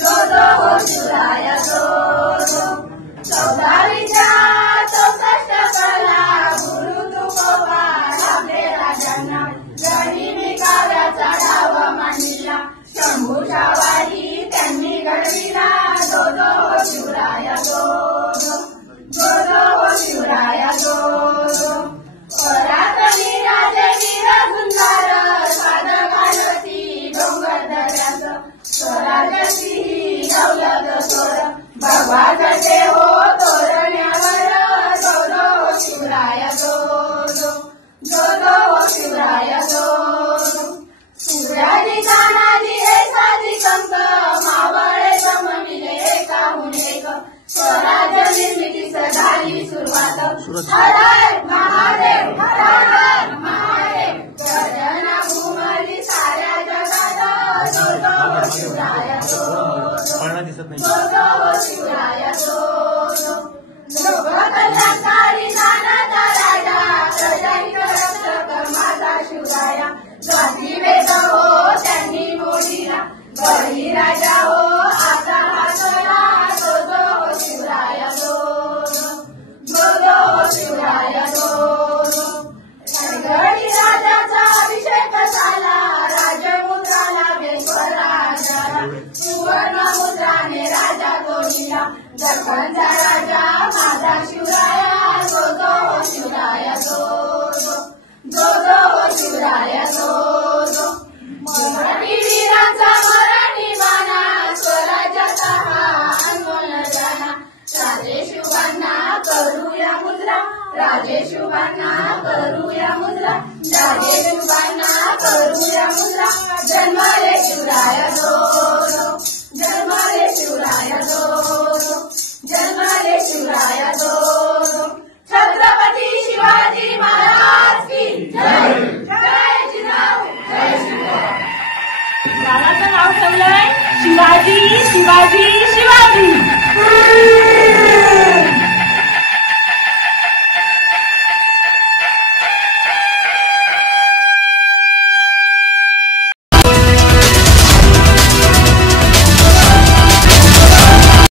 जो जो हो शिवराया जो जो 14वीच्या 64 कला गुरु तुकोबा आपले राजांना गनिमी काव्याचा डाव मांडला शंभूच्या वारी त्यांनी घडविला जो जो हो शिवराया जो जो जो जो हो शिवराया जो जो परातनी राजवीर सुंदर साध घालती डोंगर दऱ्याचं स्वराज्याची दौलत सोड भगवा करते हो तोरण्यावर जो जो हो शिवराया जो जो जो जो हो शिवराया जो जो सूर्याजीचा नादी साधी कंक मावळे सममिले एकाहून एक स्वराज्य निर्मितीस झाली सुरुवात हर हर महादेव हर हर महादेव गर्जना घुमली साऱ्या जगात जो जो हो शिवराया जो जो जो हो शिवराया जो जो लोककल्याणकारी नानाचा राजा प्रजाहित रक्षक माझा शिवराया स्वाती वेद हो त्यांनी मोडीला बळीराजा हो आता हातला जो जो हो शिवराया जो जो जो हो शिवराया जो जो रायगडी राजाचा अभिषेक झाला राजमुद्रा लाभे स्वराज्याला सुवर्ण मुद्राने राजा तोडीला दख्खनचा राजा माझा शिवराया जो जो हो शिवराया जो जो जो जो हो शिवराया जो जो मराठी वीरांचा मराठी बाणा स्वराज्याचा हा अनमोल जाणा राजे शिवांना करूया मुद्रा राजे शिवांना करूया मुद्रा राजे शिवांना करूया मुद्रा जन्माले शिवराया जो जो जन्माले शिवराया जो जो जन्माले शिवराया जो जो छत्रपती शिवाजी महाराज की जय जय जिजाऊ जय शिवराय. गावाचं नाव ठेवलंय शिवाजी शिवाजी